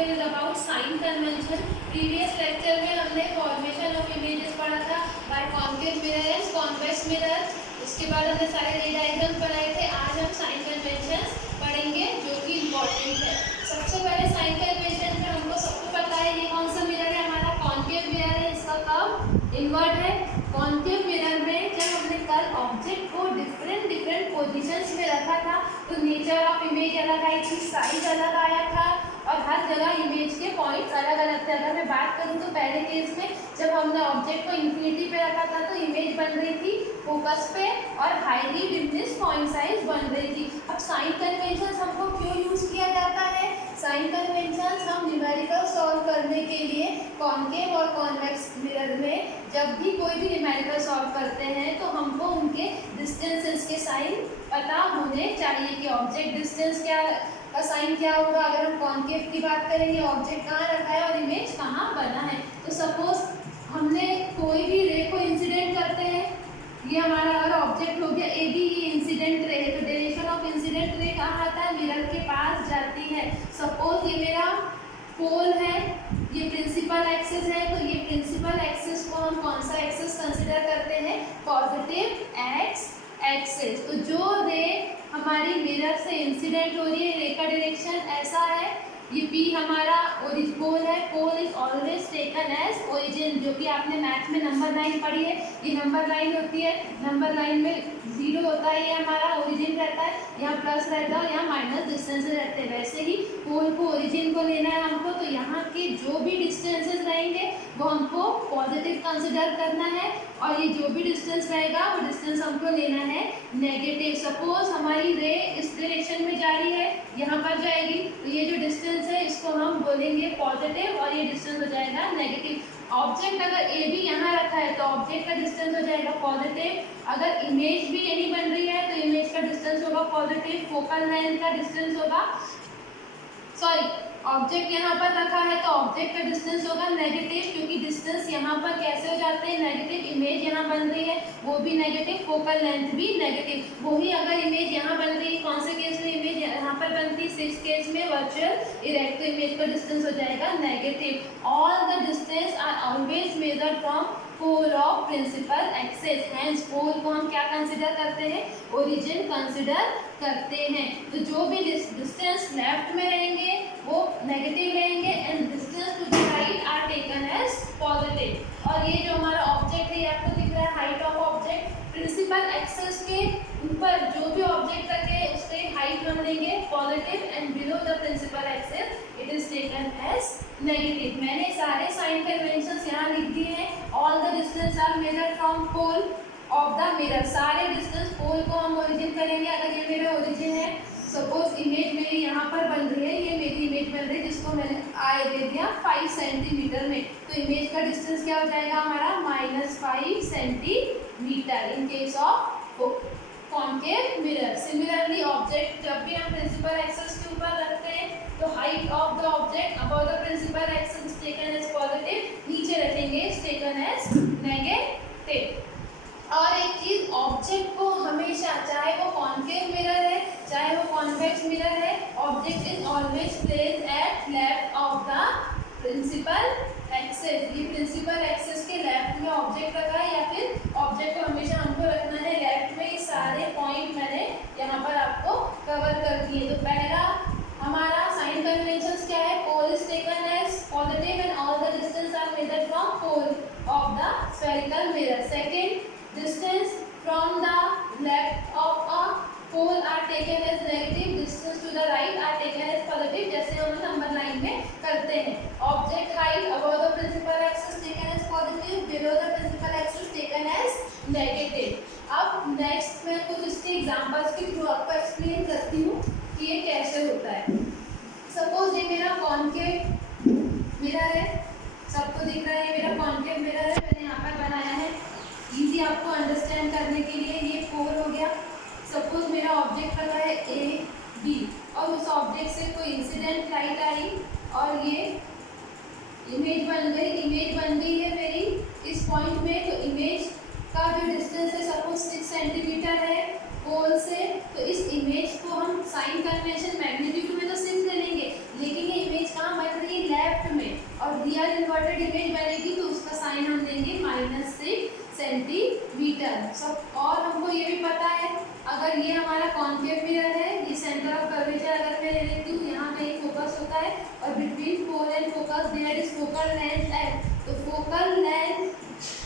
Lecture is about sign convention. Previous lecture में हमने formation of images पढ़ा था by concave mirror and convex mirror. उसके बाद हमने सारे रे डायग्राम पढ़ाए थे। आज हम साइन कन्वेंशन पढ़ेंगे जो कि इम्पोर्टेंट है। सबसे पहले साइन कन्वेंशन में हमको सबको पता है ये कौन सा मिरर है, हमारा कॉन्केव मिरर है। इसका कर्व इनवर्ट है। कॉन्केव मिरर में जब हमने कल ऑब्जेक्ट को डिफरेंट पोजीशंस में रखा था तो नेचर ऑफ इमेज अलग आई थी, साइज अलग आया था और हर जगह इमेज के पॉइंट्स अलग अलग थे। अगर मैं बात करूँ तो पहले केस में जब हमने ऑब्जेक्ट को इन्फिनिटी पे रखा था तो इमेज बन रही थी फोकस पे और हाईली डिमिनिश पॉइंट साइज बन रही थी। अब साइन कन्वेंशन हमको क्यों यूज किया जाता है? साइन कन्वेंशन हम न्यूमेरिकल सॉल्व करने के लिए कॉन्केव और कॉन्वेक्स मिरर में जब भी कोई भी न्यूमेरिकल सॉल्व करते हैं तो हमको उनके डिस्टेंसेस के साइन पता होने चाहिए कि ऑब्जेक्ट डिस्टेंस क्या का साइन क्या होगा। अगर हम कॉन्केव की बात करेंगे ऑब्जेक्ट कहाँ रखा है और इमेज कहाँ बना है। तो सपोज हमने कोई भी रे को इंसिडेंट करते हैं, ये हमारा अगर ऑब्जेक्ट हो गया ए बी, ये इंसिडेंट रे है तो डायरेक्शन ऑफ इंसिडेंट रे कहाँ आता है? मिरर के पास जाती है। सपोज ये मेरा पोल है, ये प्रिंसिपल एक्सिस है, तो ये प्रिंसिपल एक्सिस को हम कौन सा एक्सिस कंसिडर करते हैं? Positive x axis. तो जो रे हमारी मिरर से इंसिडेंट हो रही है, रे का डायरेक्शन ऐसा है। ये P हमारा पोल है। Pole is always taken as origin, जो कि आपने मैथ में नंबर लाइन पढ़ी है। ये नंबर लाइन होती है, नंबर लाइन में 0 होता है, ये हमारा ओरिजिन रहता है, यहाँ प्लस रहता है, यहाँ माइनस डिस्टेंसेस रहते हैं। वैसे ही पोल को ओरिजिन को लेना है हमको, तो यहाँ के जो भी डिस्टेंसेस रहेंगे वो हमको पॉजिटिव कंसिडर करना है और ये जो भी डिस्टेंस रहेगा वो डिस्टेंस हमको लेना है नेगेटिव। सपोज हमारी रे इस डायरेक्शन में जा रही है, यहाँ पर जाएगी, तो ये जो डिस्टेंस है इसको हम बोलेंगे पॉजिटिव और ये डिस्टेंस हो जाएगा नेगेटिव। ऑब्जेक्ट अगर ए भी यहाँ रखा है तो ऑब्जेक्ट का डिस्टेंस हो जाएगा पॉजिटिव। अगर इमेज भी यही बन रही है तो इमेज का डिस्टेंस होगा पॉजिटिव। फोकल लेंथ का डिस्टेंस होगा, सॉरी ऑब्जेक्ट यहाँ पर रखा है तो ऑब्जेक्ट का डिस्टेंस होगा नेगेटिव, क्योंकि डिस्टेंस यहाँ पर कैसे हो जाते हैं नेगेटिव। इमेज यहाँ बन रही है वो भी नेगेटिव, फोकल लेंथ भी नेगेटिव। वही अगर इमेज यहाँ बन रही है, कौन से केस में इमेज यहाँ पर बनती है? 6 केस में वर्चुअल इरेक्ट, तो इमेज का डिस्टेंस हो जाएगा negative. All the distance are always measured from pole of principal axis. Hence pole को हम क्या कंसिडर करते हैं? ओरिजिन कंसिडर करते हैं। तो जो भी डिस्टेंस लेफ्ट में रहेंगे वो नेगेटिव रहेंगे and distance to the right are taken as positive. और ये जो हमारा ऑब्जेक्ट है, ये आपको दिख रहा है height of object. Principal axis के ऊपर जो भी ऑब्जेक्ट रखे उसके हाइट हम लेंगे positive and below the principal axis it is taken as negative. मैंने सारे साइन कन्वेंशंस यहाँ लिख दिए हैं। All the distance are measured from pole of the mirror. सारे डिस्टेंस पोल को हम ओरिजिन करेंगे। अगर ये मेरा ओरिजिन है, सपोज इमेज मेरी यहाँ पर बन रही है, ये मेरी इमेज बन रही है जिसको मैंने आई दे दिया 5 सेंटीमीटर में, तो इमेज का डिस्टेंस क्या हो जाएगा हमारा? -5 centimetre in case of concave mirror. Similarly object जब भी हम प्रिंसिपल एक्सिस के ऊपर रखते हैं तो height of the object above the principal axis taken as positive, नीचे रखेंगे टेकन एज नेगेटिव। और एक चीज, ऑब्जेक्ट को हमेशा, चाहे वो कॉन्केव मिरर है चाहे वो कॉन्वेक्स मिरर है, object is always placed at left of the principal axis. ये प्रिंसिपल एक्सिस के लेफ्ट में ऑब्जेक्ट रखा है या फिर ऑब्जेक्ट को हमेशा हमको रखना है लेफ्ट में। ये सारे पॉइंट मैंने यहाँ पर आपको कवर कर दिए। तो पहला हमारा साइन कन्वेंशन क्या है? Pole is taken as positive and all the distance are measured from pole of the spherical mirror. Second, distance from the left of a pole are taken as negative, distance to the right are taken as positive, जैसे हम number line में करते हैं। Object height above और between pole and focus there is focal length F. तो focal length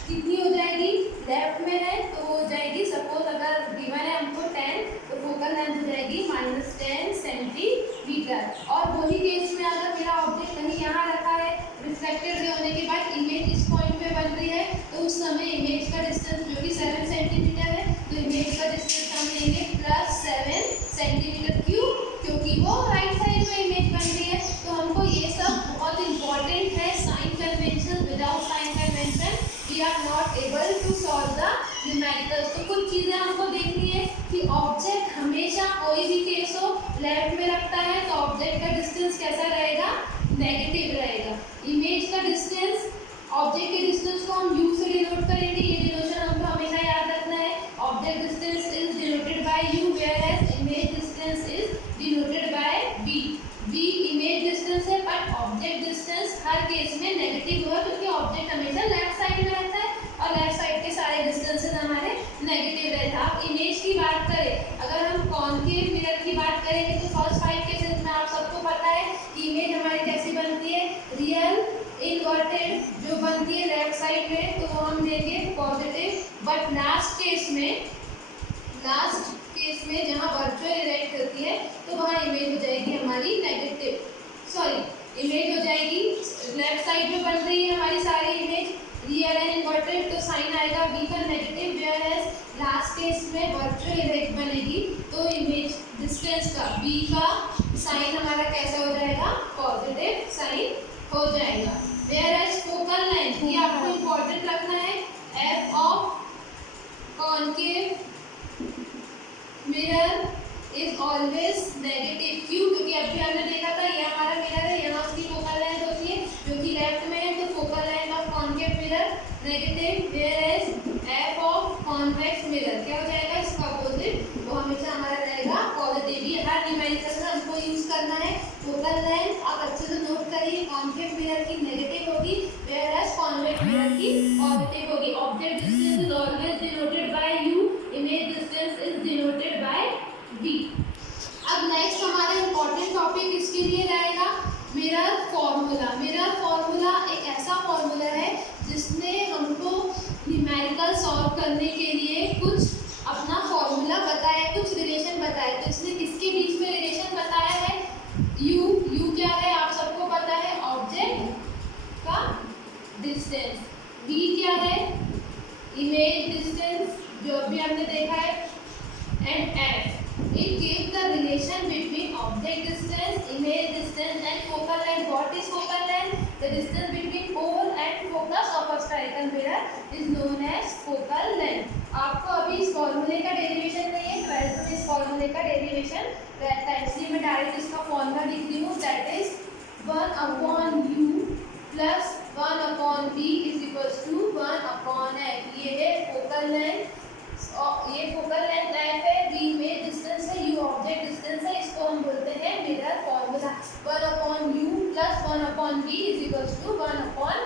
कितनी हो जाएगी, लेफ्ट में है तो हो जाएगी, सपोज अगर गिवन है हमको 10 तो फोकल लेंथ हो जाएगी -10 सेंटीमीटर। और वही केस में अगर मेरा ऑब्जेक्ट कहीं यहाँ रखा है, रिफ्लेक्टेड रे होने के बाद इमेज इस पॉइंट पे बन रही है, तो उस समय इमेज का डिस्टेंस जो कि 7 सेंटीमीटर है, तो इमेज का डिस्टेंस हम लेंगे +7 सेंटीमीटर। क्यों? क्योंकि वो राइट साइड में इमेज बन रही है। तो हमको ये सब बहुत इंपॉर्टेंट है, sign convention. Without sign convention we are not able to solve the numericals. तो कुछ चीज़ें हमको देखनी है कि ऑब्जेक्ट हमेशा कोई भी केस हो लेफ्ट में रखता है तो ऑब्जेक्ट का डिस्टेंस कैसा रहेगा, नेगेटिव रहेगा। इमेज का डिस्टेंस, ऑब्जेक्ट के डिस्टेंस को हम u से डिनोट करेंगे, ये डिनोशन हमको हमेशा याद रखना है। Object distance is denoted by u whereas image distance is denoted by v। v image distance है बट ऑब्जेक्ट डिस्टेंस हर केस में नेगेटिव होगा क्योंकि ऑब्जेक्ट हमेशा लेफ्ट साइड में रहता है और लेफ्ट साइड के सारे डिस्टेंसेस हमारे नेगेटिव रहता है। अब इमेज की बात करें, अगर हम कॉन्केव मिरर की बात करेंगे तो फर्स्ट 5 केसेस में आप सबको पता है कि इमेज हमारी कैसी बनती है, रियल इनवर्टेड जो बनती है लेफ्ट साइड में, तो वो हम लेंगे पॉजिटिव। बट लास्ट केस में जहाँ वर्चुअल इरेक्ट होती है तो वहाँ इमेज हो जाएगी हमारी नेगेटिव, सॉरी इमेज हो जाएगी लेफ्ट साइड में बन रही है हमारी सारी इमेज रियल एंड इनवर्टेड, तो साइन आएगा v का नेगेटिव। वेयरएज लास्ट केस में वर्चुअल इरेक्ट बनेगी तो इमेज डिस्टेंस का v का साइन हमारा कैसा हो जाएगा, पॉजिटिव साइन हो जाएगा। वेयरएज फोकल लेंथ, ये आपको इंपॉर्टेंट रखना है, f of concave mirror is always negative. क्यों? क्योंकि अभी हमने देखा था ये हमारा मिरर है, यहाँ उसकी फोकल लेंथ होती है जो कि लेफ्ट में है, तो focal length of concave mirror negative. Whereas F of convex mirror क्या हो जाएगा, इसका अपोजिट, वो हमेशा हमारा रहेगा पॉजिटिव। ये हर न्यूमेरिकल में हमको यूज करना है। फोकल लेंथ आप अच्छे से नोट करिए, कॉन्केव मिरर की नेगेटिव होगी वेयरएज कॉन्वेक्स मिरर की पॉजिटिव होगी। Object distance is always denoted by u, image distance is denoted by v। अब नेक्स्ट हमारा इंपॉर्टेंट टॉपिक इसके लिए रहेगा मिरर फॉर्मूला। मिरर फॉर्मूला एक ऐसा फॉर्मूला है जिसने हमको न्यूमेरिकल सॉल्व करने के लिए कुछ अपना फॉर्मूला बताया, कुछ रिलेशन बताया। तो इसने किसके बीच में रिलेशन बताया है, u क्या है आप सबको पता है, ऑब्जेक्ट का डिस्टेंस। v क्या है, इमेज डिस्टेंस जो अभी हमने देखा है, and f it gives the relation between object distance, image distance and focal length. What is focal length? The distance between pole and focus of a spherical mirror is known as focal length. आपको अभी इस फॉर्मूले का derivation नहीं है, 12th में इस फॉर्मूले का डेरिवेशन रहता है, इसलिए मैं डायरेक्ट इसका फॉर्मूला लिख रही हूँ, that is 1/u plus 1/v is equals to 1/f। ये है फोकल लेंथ, ये फोकल लेंथ f है, v इमेज डिस्टेंस है, u ऑब्जेक्ट डिस्टेंस है, इसको हम बोलते हैं mirror formula. 1/u plus 1/v is equals to 1/f,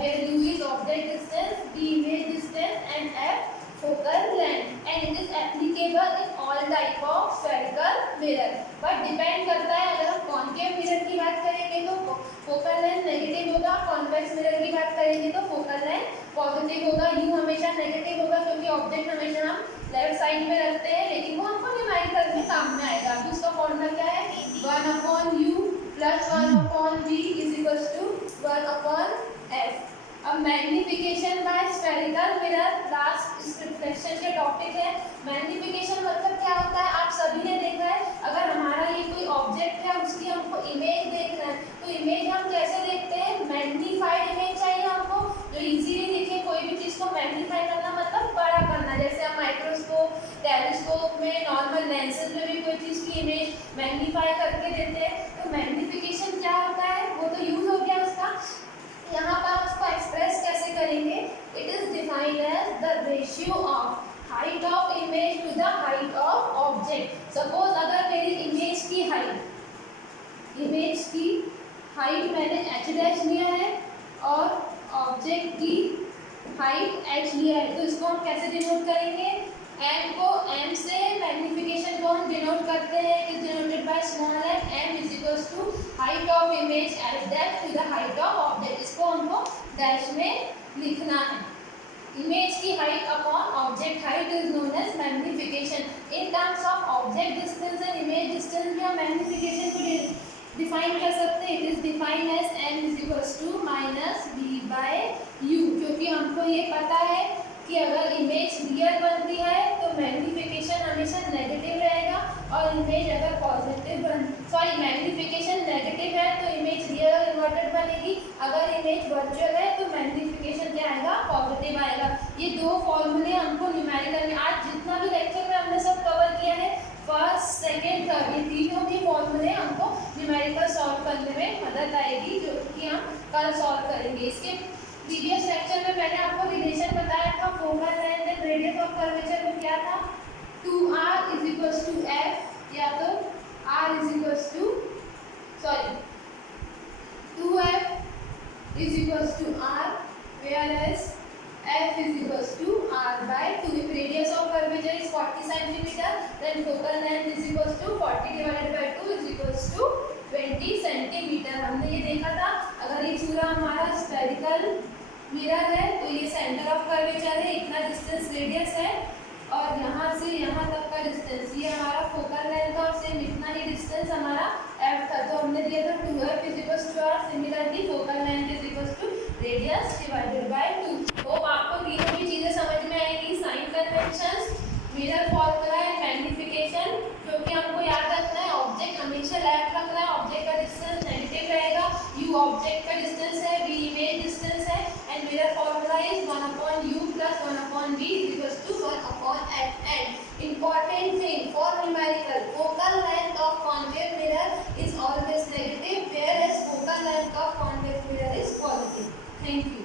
where u is object distance, v image distance and f focal length, and it is applicable in all type of spherical mirror। but depend करता है, अगर हम concave mirror की बात करेंगे तो focal length negative होगा, convex mirror की बात करेंगे तो फोकल लेंथ पॉजिटिव होगा। u हमेशा नेगेटिव होगा क्योंकि ऑब्जेक्ट हमेशा हम लेफ्ट साइड में रखते हैं, लेकिन वो हमको न्यूमेरिकल में काम में आएगा। अभी उसका फॉर्मूला क्या है, 1/u plus 1/v is equals to 1/f। अब magnification by spherical mirror last इस रिफ्लेक्शन के टॉपिक है। मैग्निफिकेशन मतलब क्या होता है, आप सभी ने देखा है, अगर हमारा ये कोई ऑब्जेक्ट है उसकी हमको इमेज देखना है तो इमेज हम कैसे देखते हैं, मैग्नीफाइड इमेज चाहिए हमको जो इजीली दिखे। कोई भी चीज़ को मैग्नीफाई करना मतलब बड़ा करना, जैसे हम माइक्रोस्कोप, टेलीस्कोप में, नॉर्मल लेंसेज में भी कोई चीज़ की इमेज मैग्नीफाई करके देते हैं। तो मैग्निफिकेशन क्या होता है, वो तो यूज हो गया उसका। यहाँ पर उसको एक्सप्रेस कैसे करेंगे, it is defined as the ratio of height of image to the height of object. Suppose अगर मेरी इमेज की हाइट मैंने h डैश लिया है और ऑब्जेक्ट की हाइट h लिया है, तो इसको हम कैसे डिनोट करेंगे, m को m से, मैग्निफिकेशन को हम डिनोट करते हैं, is denoted by small m, m is equals to height of image as depth to the height of object. इसको हमको डैश में लिखना है। इमेज की height upon object height is known as magnification. In terms of object distance and image distance में हम magnification को define कर सकते हैं। It is defined as m is equals to minus b by u, क्योंकि हमको ये पता है कि अगर इमेज रियल बनती है तो मैग्निफिकेशन हमेशा नेगेटिव रहेगा, और इमेज अगर पॉजिटिव मैग्निफिकेशन नेगेटिव है तो इमेज रियल और इन्वर्टेड बनेगी। अगर इमेज वर्चुअल है तो मैग्निफिकेशन क्या आएगा, पॉजिटिव आएगा। ये दो फॉर्मूले हमको न्यूमेरिकल में आज जितना भी लेक्चर में हमने सब कवर किया है, फर्स्ट सेकेंड थर्ड, ये तीनों भी फॉर्मूले हमको न्यूमेरिकल सॉल्व करने में मदद आएगी, जो कि हम कल सॉल्व करेंगे। इसके प्रीवियस लेक्चर में मैंने आपको रिलेशन बताया था focal length and radius of curvature में क्या था, 2r is equals to f, या तो r is equals to 2f is equals to r, where as f is equals to r by 2. If radius of curvature is 40 centimeter, then focal length is equals to 40 divided by 2 is equals to 20 centimeter. हमने ये देखा था, अगर ये पूरा हमारा spherical mirror है तो ये सेंटर ऑफ कर्वेचर है, इतना डिस्टेंस रेडियस है, और यहाँ से यहाँ तक का डिस्टेंस ये हमारा फोकल लेंथ और सेम इतना ही डिस्टेंस हमारा f था। तो हमने दिया था 2f is equals to r, similarly focal length is equals to radius divided by 2। तो आपको तीनों भी चीज़ें समझ में आएंगी, sign conventions, mirror formula and magnification, जो कि हमको याद रखना है। ऑब्जेक्ट हमेशा लेफ्ट रखना है, ऑब्जेक्ट का डिस्टेंस नेगेटिव रहेगा, u ऑब्जेक्ट का डिस्टेंस है, v इमेज डिस्टेंस है, and mirror formula is 1/u plus 1/v is equals to 1/f। And important thing for numerical, focal length of concave mirror is always negative, whereas focal length of concave mirror is positive. Thank you.